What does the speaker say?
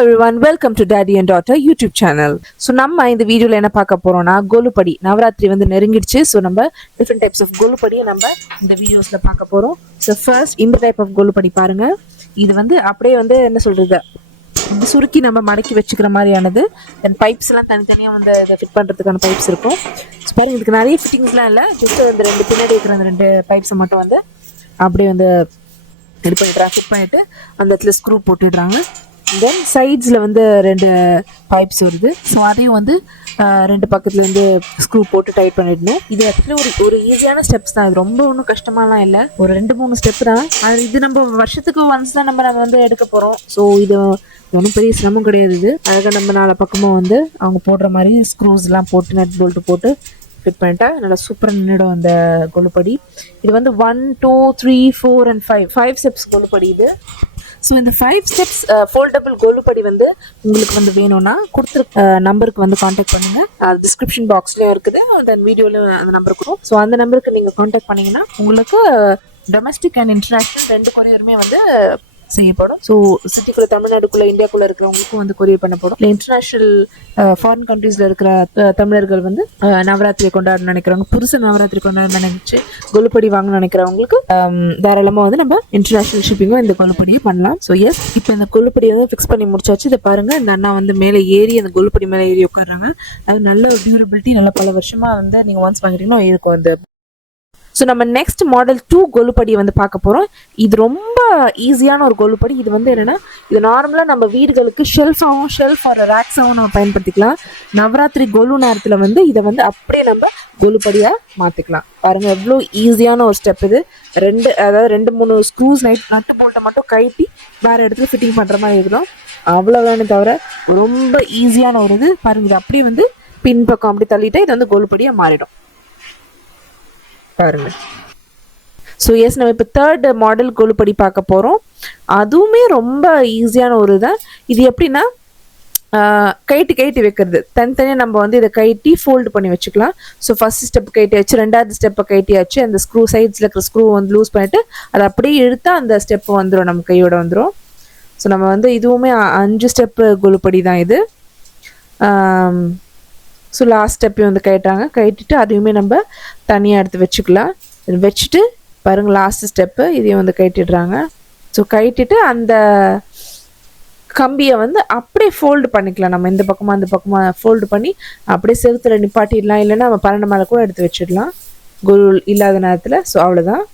everyone, welcome to Daddy and Daughter YouTube channel. So நம்ம இந்த வீடியோல என்ன பார்க்க போறோம்னா கோலுப்படி நவராத்திரி வந்து நெருங்கிடுச்சு. ஸோ நம்ம டிஃப்ரெண்ட் டைப்ஸ் ஆஃப் கோலுப்படியை நம்ம இந்த வீடியோஸ்ல பார்க்க போறோம். ஸோ ஃபர்ஸ்ட் இந்த டைப் ஆஃப் கோலுப்படி பாருங்க. இது வந்து அப்படியே வந்து என்ன சொல்றது, இந்த சுருக்கி நம்ம மடக்கி வச்சுக்கிற மாதிரியானது. தென் பைப்ஸ் எல்லாம் தனித்தனியாக வந்து இதை ஃபிட் பண்ணுறதுக்கான பைப்ஸ் இருக்கும். ஸோ பாருங்க, இதுக்கு நிறைய ஃபிட்டிங்ஸ்லாம் இல்லை, ஜஸ்ட் அந்த ரெண்டு பின்னாடி இருக்கிற அந்த ரெண்டு பைப்ஸை மட்டும் வந்து அப்படியே வந்து இது பண்ணிடுறாங்க, ஃபிட் பண்ணிட்டு அந்த இடத்துல ஸ்க்ரூ போட்டுடுறாங்க. தென் சைட்ஸில் வந்து ரெண்டு பைப்ஸ் வருது. ஸோ அதையும் வந்து ரெண்டு பக்கத்தில் வந்து ஸ்க்ரூ போட்டு டைட் பண்ணிடணும். இது ஆக்சுவலி ஒரு ஈஸியான ஸ்டெப்ஸ் தான். இது ரொம்ப ஒன்றும் கஷ்டமாலாம் இல்லை, ஒரு 2-3 ஸ்டெப் தான். அது இது நம்ம வருஷத்துக்கு ஒன்ஸ் தான் நம்ம வந்து எடுக்க போகிறோம். ஸோ இது ஒன்றும் பெரிய சிரமம் கிடையாது. இது அழகாக நம்ம 4 பக்கமும் வந்து அவங்க போடுற மாதிரி ஸ்க்ரூஸ்லாம் போட்டு நட் போல்ட்டு போட்டு ஃபிட் பண்ணிட்டா நல்லா சூப்பராக நின்றுடும் அந்த கொலுப்படி. இது வந்து 1, 2, 3, 4 and 5 ஸ்டெப்ஸ் கொலுப்படி இது. ஸோ இந்த 5 ஸ்டெப்ஸ் ஃபோல்டபுள் கோலுப்படி வந்து உங்களுக்கு வந்து வேணும்னா கொடுத்துருக்க நம்பருக்கு வந்து காண்டாக்ட் பண்ணுங்கள். டிஸ்கிரிப்ஷன் பாக்ஸ்லேயும் இருக்குது, தென் வீடியோலையும் அந்த நம்பர் இருக்கும். ஸோ அந்த நம்பருக்கு நீங்கள் காண்டாக்ட் பண்ணிங்கன்னா உங்களுக்கு டொமஸ்டிக் அண்ட் இன்டர்நேஷ்னல் 2 கொரியருமே வந்து செய்யப்படும். ஸோ சிட்டிக்குள்ளே, தமிழ்நாடுக்குள்ளே, இந்தியாக்குள்ளே இருக்கிறவங்களுக்கும் வந்து கொரியர் பண்ணப்படும். இல்லை இன்டர்நேஷ்னல் ஃபாரின் கண்ட்ரீஸில் இருக்கிற தமிழர்கள் வந்து நவராத்திரி கொண்டாட நினைக்கிறவங்க, புதுசு நவராத்திரி கொண்டாட நினைச்சு கொலுப்படி வாங்க நினைக்கிறவங்களுக்கு தாராளமாக வந்து நம்ம இன்டர்நேஷ்னல் ஷிப்பிங்கும் இந்த கொலுப்படியை பண்ணலாம். ஸோ எஸ், இப்போ இந்த கொலுப்படியை வந்து ஃபிக்ஸ் பண்ணி முடிச்சாச்சு. இதை பாருங்கள், இந்த அண்ணா வந்து மேலே ஏறி அந்த கொலுப்படி மேலே ஏறி உட்காடுறாங்க. அது நல்ல ஒரு டியூரபிலிட்டி, நல்ல பல வருஷமாக வந்து நீங்கள் ஒன்ஸ் வாங்கிட்டீங்கன்னா இருக்கும் அந்த. ஸோ நம்ம நெக்ஸ்ட் மாடல் 2 கோலுப்படி வந்து பார்க்க போகிறோம். இது ரொம்ப ஈஸியான ஒரு கோலுப்படி. இது வந்து என்னென்னா, இது நார்மலாக நம்ம வீடுகளுக்கு ஷெல்ஃப் ஒரு ரேக்ஸாகவும் நம்ம பயன்படுத்திக்கலாம். நவராத்திரி கோலு நேரத்தில் வந்து இதை வந்து அப்படியே நம்ம கோலுப்படியாக மாற்றிக்கலாம். பாருங்கள், எவ்வளோ ஈஸியான ஒரு ஸ்டெப் இது. 2-3 ஸ்க்ரூஸ் நட்டு போல்ட்டை மட்டும் கழட்டி வேறு இடத்துல ஃபிட்டிங் பண்ணுற மாதிரி இருக்கணும். அவ்வளோதானே தவிர ரொம்ப ஈஸியான ஒரு இது. பாருங்கள், இது அப்படியே வந்து பின்பக்கம் அப்படி தள்ளிட்டு இது வந்து கோலுப்படியாக மாறிடும் பாருங்க. ஸோ எஸ், நம்ம இப்போ 3rd மாடல் கோலுப்படி பார்க்க போகிறோம். அதுவுமே ரொம்ப ஈஸியான ஒரு தான். இது எப்படின்னா, கைட்டி வைக்கிறது. தனித்தனியாக நம்ம வந்து இதை கைட்டி ஃபோல்டு பண்ணி வச்சுக்கலாம். ஸோ ஃபர்ஸ்ட் ஸ்டெப் கைட்டியாச்சு, 2வது ஸ்டெப்பை கைட்டியாச்சு. அந்த ஸ்க்ரூ சைட்ஸில் இருக்கிற ஸ்க்ரூ வந்து லூஸ் பண்ணிவிட்டு அதை அப்படியே இழுத்தா அந்த ஸ்டெப்பு வந்துடும், நம்ம கையோட வந்துடும். ஸோ நம்ம வந்து இதுவுமே 5 ஸ்டெப்பு கோலுப்படி தான் இது. ஸோ லாஸ்ட் ஸ்டெப்பையும் வந்து கைட்டிட்டு அதையுமே நம்ம தனியாக எடுத்து வச்சுக்கலாம். வச்சுட்டு பாருங்கள், லாஸ்ட் ஸ்டெப்பு இதையும் வந்து கைட்டிடுறாங்க. ஸோ கைட்டிட்டு அந்த கம்பியை வந்து அப்படியே ஃபோல்டு பண்ணிக்கலாம். நம்ம இந்த பக்கமாக அந்த பக்கமாக ஃபோல்டு பண்ணி அப்படியே செவுத்துல நிப்பாட்டிடலாம். இல்லைன்னா நம்ம 12 மேலே கூட எடுத்து வச்சிடலாம் கோல் இல்லாத நேரத்தில். ஸோ அவ்வளோதான்.